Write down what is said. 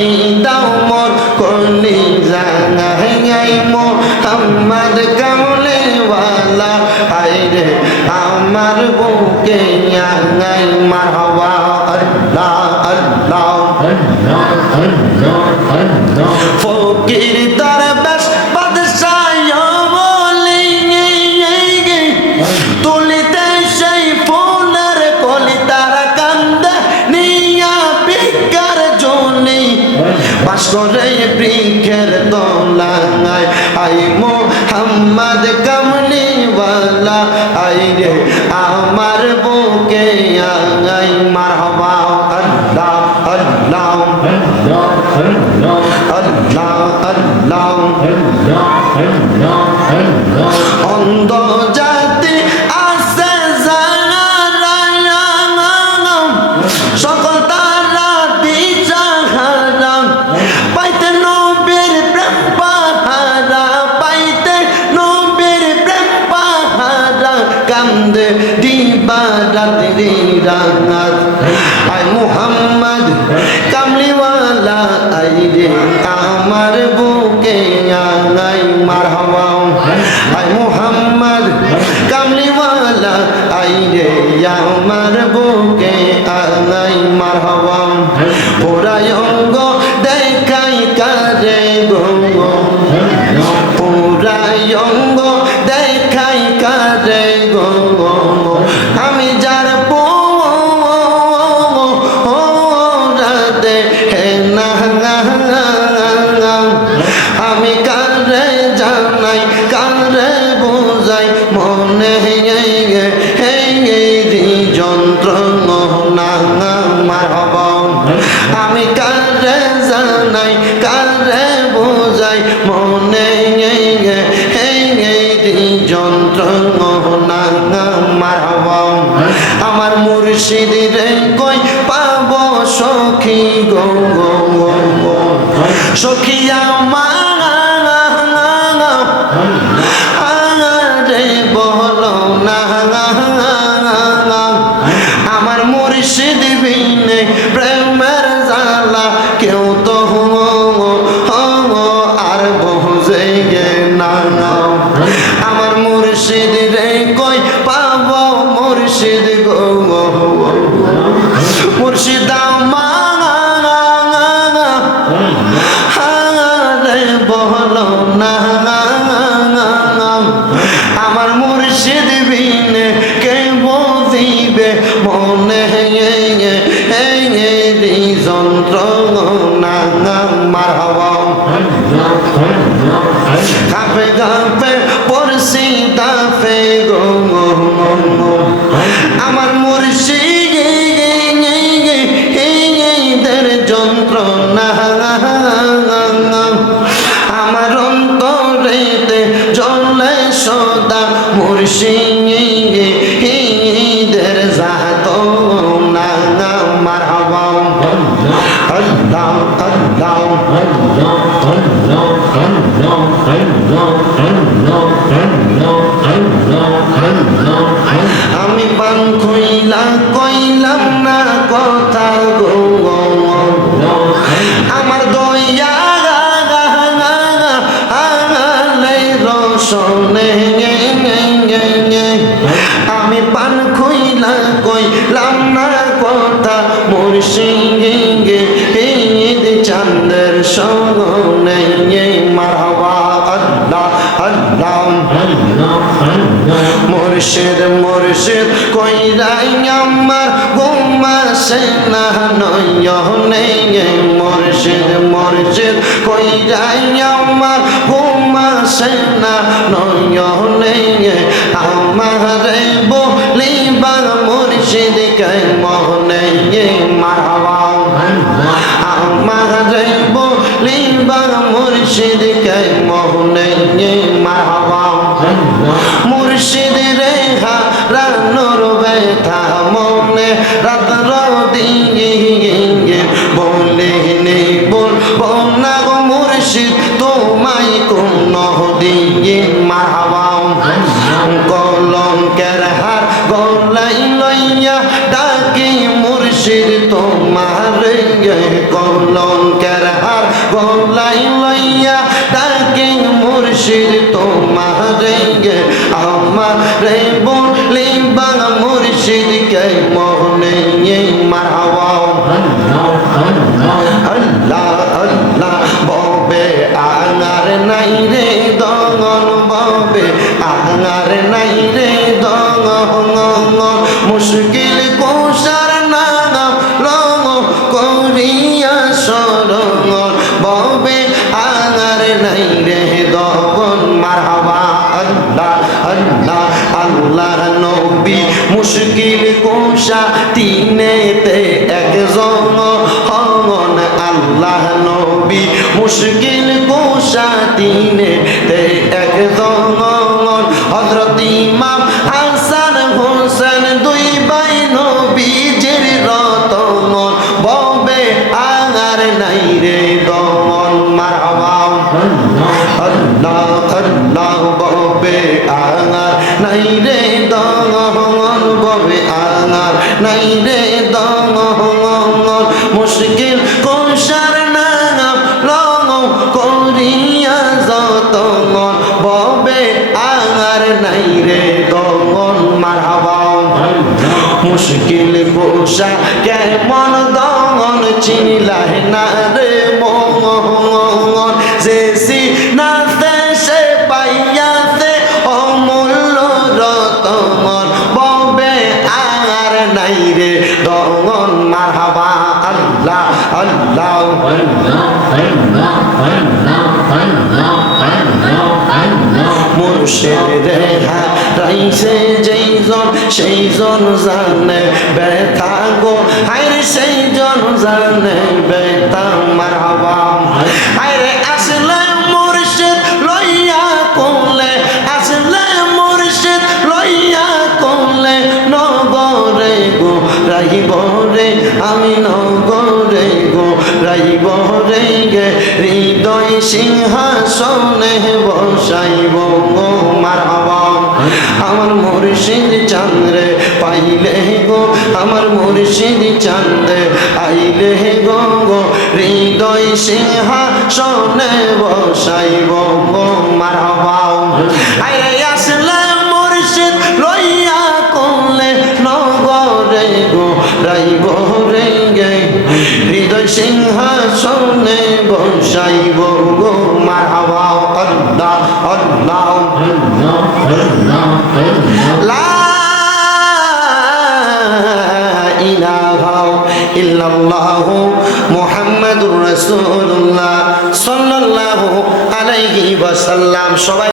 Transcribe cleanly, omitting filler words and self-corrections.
মাটি দাও মোর কলি জাঙ্গাই মোহাম্মদ কামলিওয়ালা আইরে আমার বুকে আঙ্গাই মারহাবা আল্লাহ আল্লাহ ফকির দরবেশ বাদশাহ বলি তুলিতে সেই ফুলের কলি তারা কান্দে নিয়া ভিক্ষার জনি বাস করে বৃক্ষের তলায় আই মোহাম্মদ কামলিওয়ালা আইরে আমার বুকে আঙ্গাই মারহাবা আল্লাহ আল্লাহ আল্লাহ অন্ধ জাতি আছে যারা সকল তারা দিশাহারা পাইতে নবীর প্রেম পাহারা পাইতে নবীর প্রেম পাহারা কান্দে দিবা রাত্রি রাত আই মুহাম্মদ কামলিওয়ালা আইরে আমার বুকে আঙ্গাই মারহাবা আই মুহাম্মদ কামলিওয়ালা আইরে আমার বুকে আঙ্গাই মারহাবা পুরায় অঙ্গ দেখাই কারে গো পুরায় অঙ্গ দেখাই কারে গো আমি যার আমি কারে জানাই কারে বোঝাই মনে যন্ত্রণা মারহাবা আমি কারে জানাই কারে বোঝাই মনে যন্ত্রণা মারহাবা আমার মুর্শিদ রে কই পাব সখী গো সখী আমার বলো না আমার মুর্শিদ বিনে প্রেমের জ্বালা কেউ তো আর বোঝে না আমার মুর্শিদ রে কই পাব মুর্শিদ গো মুর্শিদ বলো না আমার মুর্শিদ বিনে কে বুঝিবে মনে যন্ত্রণা মারহাবা কাঁপে কাঁপে পড়ছি তাপে গো আমার মুর্শিদের যন্ত্রণা আমার অন্তরেতে জ্বলে সদা মুর্শিদের জাত না মারহাবা আল্লাহ আল্লাহ আমি পান খুইলা কইলাম না কথা গো আমার দয়া রসনে আমি পান খুইলা কইলাম না কথা মুর্শিদ চাঁদের সনে মারহাবা আল্লাহ আল্লাহ মুর্শিদ মুর্শিদ কইরাই আমার ঘুমাসে না নয়নে মুর্শিদ মুর্শিদ কইরাই আমার ঘুমাসে না নয়নে আমারে বলিবা মুর্শিদ কে মনে মারহাবা আমারে বলিবা মুর্শিদ কে মনে মারহাবা মুর্শিদ রে হারানোর ব্যথা মনে রাত্র দিয়ে বলে নে বলবো না গো মুর্শিদ তোমায় কোন দিন মারহাবা কলঙ্কের হার গলাই লইয়া ডাকি মুর্শিদ মুর্শিদ তোমার কলঙ্কের হার গলায় লইয়া ডাকে মুর্শিদ তোমার আমার বলিবা মুর্শিদকে মনে মারহাবা আল্লাহ আল্লাহ ববে আঙার নাই রে দঙ্গন ববে আঙার নাই রে দঙ্গন মুশকিল কোষার নাম লং করিয়া সরঙ্গন ববে আঙার নাই রে দঙ্গন মারহাবা আল্লাহ আল্লাহ আল্লাহ নবী মুশকিল কোষা তিনেতে একজন হন আল্লাহ নবী মুশকিল কোষা তিনেতে একজন হযরত ইমাম হাসান হোসেন দুই ভাই নবীজির রতন ববে আঙার নাই রে দমন মারহাবা আল্লাহ আল্লাহ ববে আঙার নাই রে দমন ববে আঙার নাই রে দমন মুশকিল কোষার নাম লং করিয়া যতন ববে আঙার নাই রে দমন মারহাবা মুশকিল কোষা কেমন দমন চিনিলাই না রে মন যে সিনাতে সে পাইয়াতে অমূল্য রতন ববে আঙার নাই রে দমন মারহাবা আল্লাহ আল্লাহ মুর্শিদ রে হারাইছে যেইজন সেইজন জানে ব্যথা গো হায়রে সেইজন জানে ব্যথা মারহাবা হায়রে আসলে মুর্শিদ লইয়া কোলে আসলে মুর্শিদ লইয়া কোলে নগরে গো রাইব রে আমি নগরে গো রাইব রে গে হৃদয় সিংহাসনে বসাইব গো মারহাবা আমার মুর্শিদ চাঁদরে পাইলে গো আমার মুর্শিদ চাঁদে আইলে গো গো হৃদয় সিংহাসনে বসাইব গো মারহাবা আইরে আসলে মুর্শিদ লইয়া কোলে নগরে গো রাইব রে গে হৃদয় সিংহাসনে বসাইব গো মারহাবা আল্লাহ আল্লাহ লা ইলাহা ইল্লাল্লাহু মুহাম্মাদুর রাসূলুল্লাহ সাল্লাল্লাহু আলাইহি ওয়াসাল্লাম সবাই